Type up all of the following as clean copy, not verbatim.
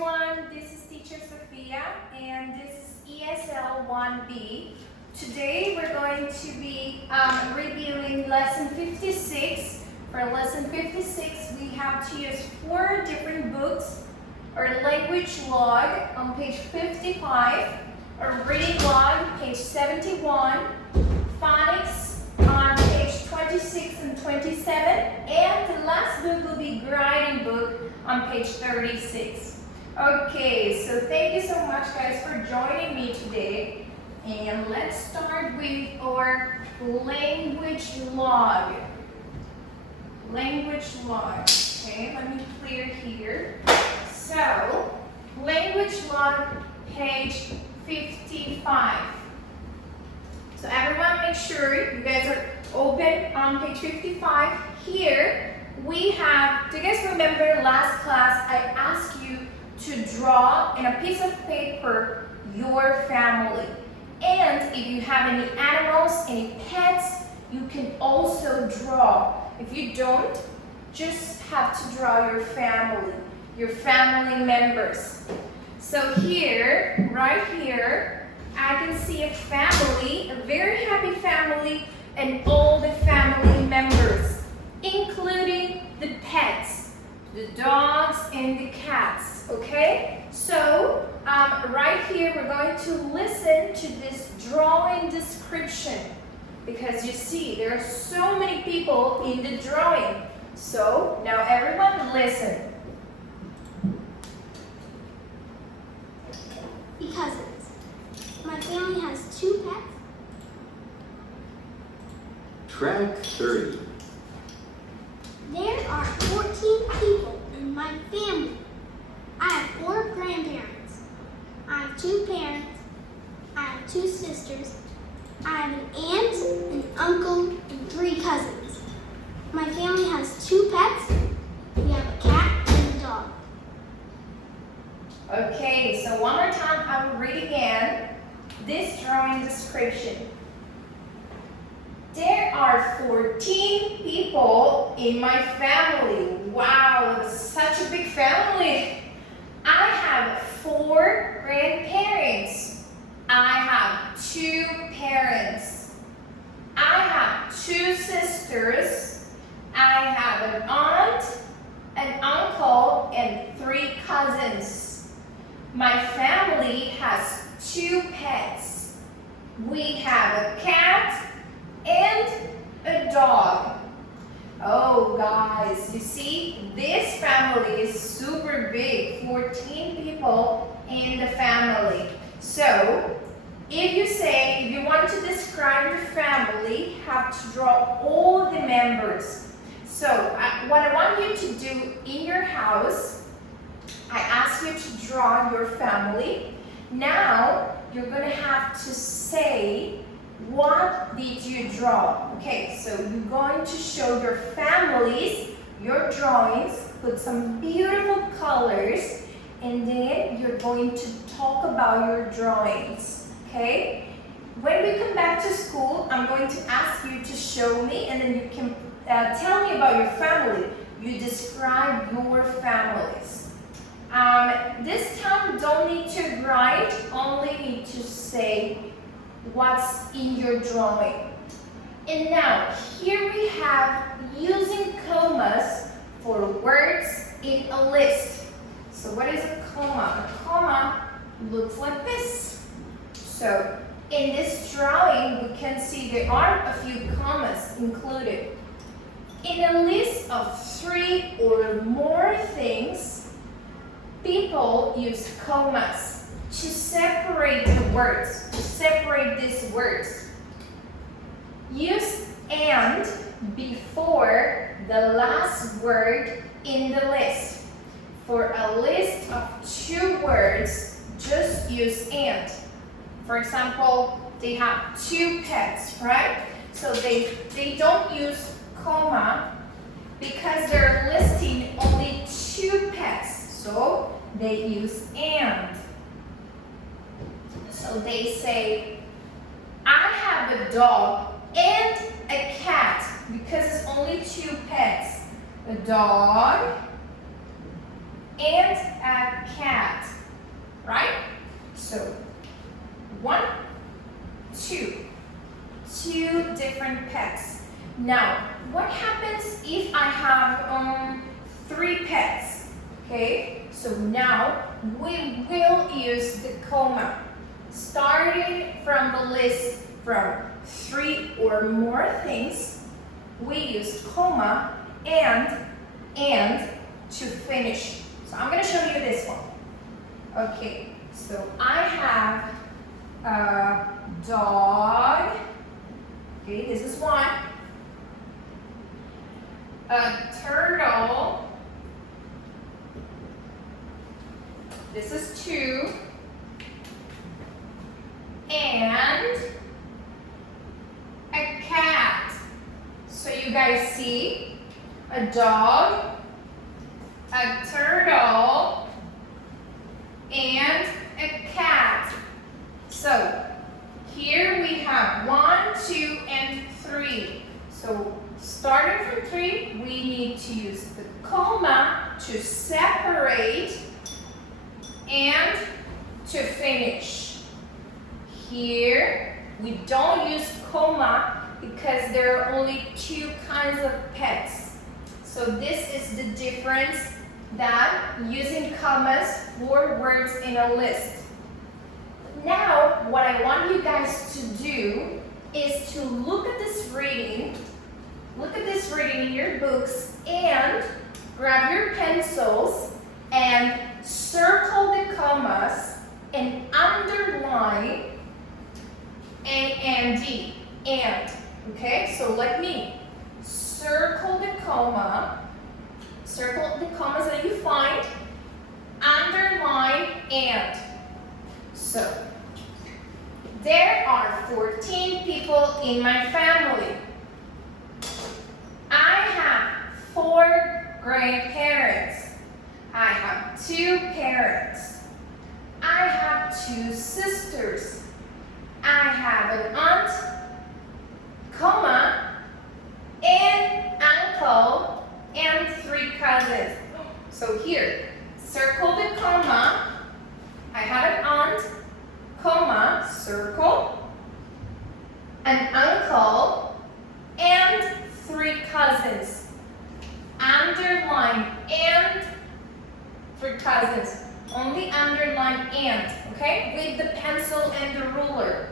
everyone, this is Teacher Sophia and this is Esl1B. Today we're going to be reviewing lesson 56. For lesson 56 we have to use 4 different books: our language log on page 55, our reading log page 71, phonics on page 26 and 27, and the last book will be grading book on page 36. Okay, so thank you so much guys for joining me today, and let's start with our language log. Okay, let me clear here. So, language log page 55. So everyone make sure you guys are open on page 55. Here we have, do you guys remember last class I asked you to draw in a piece of paper your family? And if you have any animals, any pets, you can also draw. If you don't, just have to draw your family members. So here, right here, I can see a family, a very happy family, and all the family members, including the pets, the dogs and the cats, okay? So, right here, we're going to listen to this drawing description, because you see, there are so many people in the drawing. So, now everyone listen. Because my family has 2 pets. Track 30. There are 14 people in my family. I have 4 grandparents. I have 2 parents. I have 2 sisters. I have an aunt, an uncle, and 3 cousins. My family has 2 pets. We have a cat and a dog. Okay, so one more time, I will read again this drawing description. There are 14 people in my family. Wow, that's such a big family. I have 4 grandparents. I have 2 parents. I have 2 sisters. I have an aunt, an uncle, and 3 cousins. My family has 2 pets. We have a cat and a dog. Oh guys, you see, this family is super big, 14 people in the family. So, if you want to describe your family, you have to draw all the members. So, what I want you to do in your house, I ask you to draw your family. Now, you're going to have to say, what did you draw? Okay, so you're going to show your families, your drawings, put some beautiful colors, and then you're going to talk about your drawings, okay? When we come back to school, I'm going to ask you to show me, and then you can tell me about your family. You describe your families. This time, don't need to write, only need to say what's in your drawing. And now, here we have using commas for words in a list. So what is a comma? A comma looks like this. So in this drawing, we can see there are a few commas included. In a list of 3 or more things, people use commas to separate the words, to separate these words. Use and before the last word in the list. For a list of 2 words, just use and. For example, they have 2 pets, right? So they don't use comma because they're listing only 2 pets. So they use and. So they say, I have a dog and a cat, because it's only 2 pets. A dog and a cat. 2 different pets. Now, what happens if I have 3 pets? Okay, so now we will use the comma. Starting from the list from 3 or more things, we use comma and to finish. So I'm going to show you this one. Okay, so I have a dog. Okay, this is 1. A turtle. This is 2. And a cat. So you guys see a dog, a turtle, and a cat. So here we have 1, 2, and 3. So starting from 3, we need to use the comma to separate and to finish. Here we don't use comma because there are only 2 kinds of pets. So this is the difference that using commas for words in a list. Now, what I want you guys to do is to look at this reading in your books and grab your pencils and circle the commas and underline A and D, and, okay? So let me circle the commas that you find, underline and. So, there are 14 people in my family. I have 4 grandparents. I have 2 parents. I have 2 sisters. I have an aunt, comma, an uncle, and 3 cousins. So here, circle the comma. I have an aunt, comma, circle, an uncle, and 3 cousins. Underline and 3 cousins. Only underline and, okay? With the pencil and the ruler.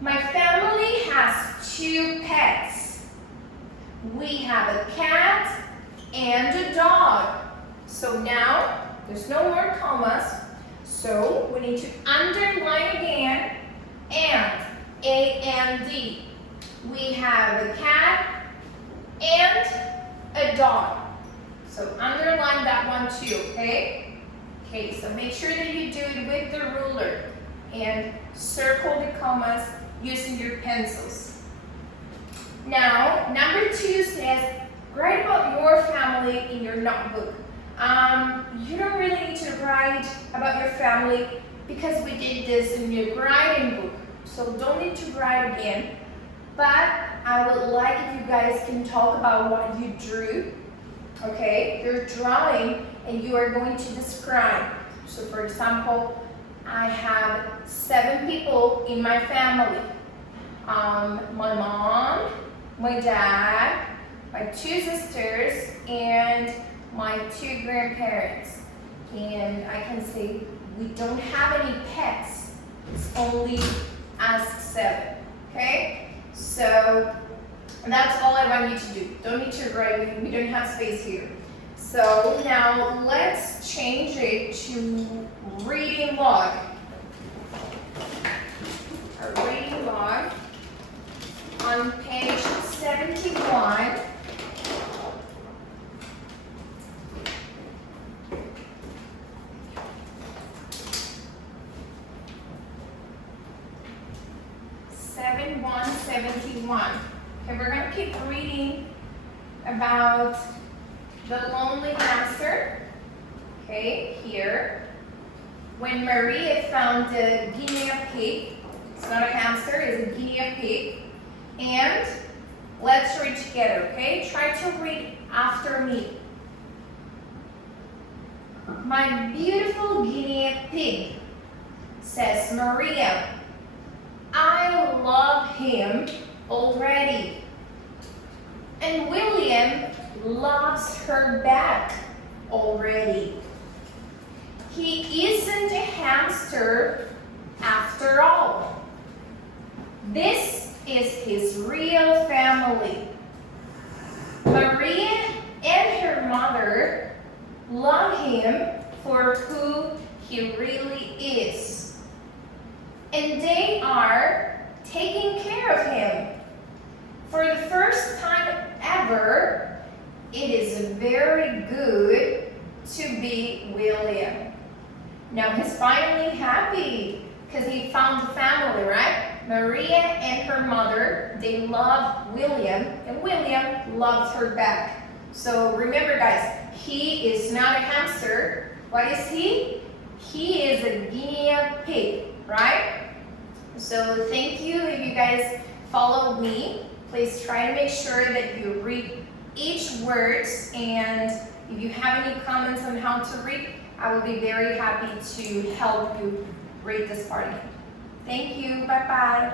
My family has 2 pets. We have a cat and a dog. So now, there's no more commas. So we need to underline again and, A and D. We have a cat and a dog. So underline that one too, okay? Okay, so make sure that you do it with the ruler and circle the commas using your pencils. Now, number 2 says, write about your family in your notebook. You don't really need to write about your family because we did this in your writing book. So don't need to write again. But I would like if you guys can talk about what you drew. Okay, you're drawing and you are going to describe. So for example, I have 7 people in my family. My mom, my dad, my 2 sisters, and my 2 grandparents. And I can say we don't have any pets. It's only us 7. Okay? So that's all I want you to do. Don't need to write, we don't have space here. So now let's change it to reading log. A reading log on page 71. Okay, we're going to keep reading about the lonely hamster. Okay, here. When Maria found the guinea pig, it's not a hamster, it's a guinea pig. And let's read together, okay? Try to read after me. My beautiful guinea pig, says Maria. I love him already. And William loves her back already. He isn't a hamster after all. This is his real family. Maria and her mother love him for who he really is. And they are taking care of him. For the first time ever, it is very good to be William. Now he's finally happy because he found family, right? Maria and her mother, they love William, and William loves her back. So remember guys, he is not a hamster. What is he? He is a guinea pig, right? So thank you if you guys followed me. Please try to make sure that you read each word, and if you have any comments on how to read, I will be very happy to help you read this part. Thank you. Bye-bye.